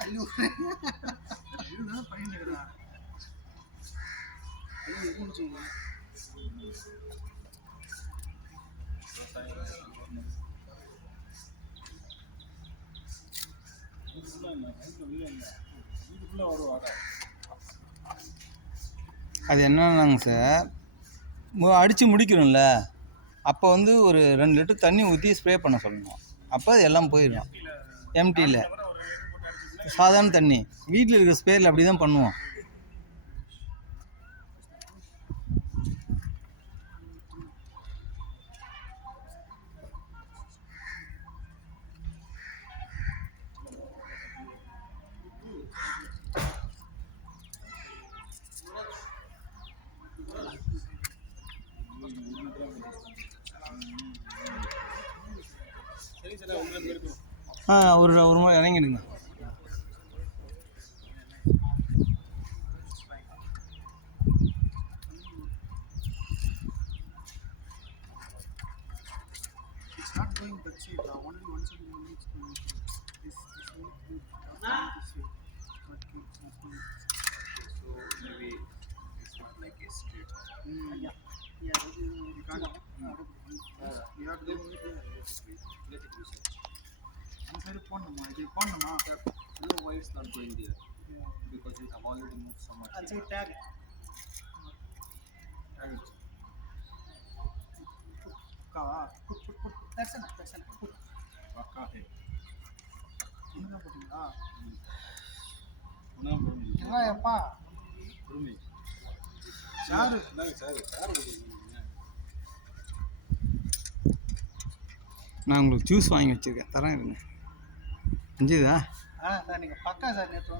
தள்ளி இதுதான் பயந்துக்கிறா அது என்னன்னாங்க சார், அடித்து முடிக்கிறோம்ல, அப்போ வந்து ஒரு 2 லிட்டர் தண்ணி ஊற்றி ஸ்ப்ரே பண்ண சொல்லணும். அப்போ அது எல்லாம் போயிடும். எம்டியில் சாதாரண தண்ணி வீட்டில் இருக்கிற ஸ்ப்ரேயில் அப்படி தான் பண்ணுவோம். ஒரு முறை இறங்கிடுங்க. not going that shape. Only one side is this way. So maybe it's not like a straight. Yeah. You can't. You have to let it research. Inside the pond, no, why it's not going there? Yeah. Because we have already moved so much. I'll say tag. Tag it. Put. That's enough. Put. Paka hai. Inna puttinga. Una puttinga. Kira yappa. Puttinga. Charu. நான் உங்களுக்கு juice வாங்கி வச்சுருக்கேன், தரேன் இருங்க. செஞ்சுதா? Sir நீங்கள் பக்கா sir நேற்று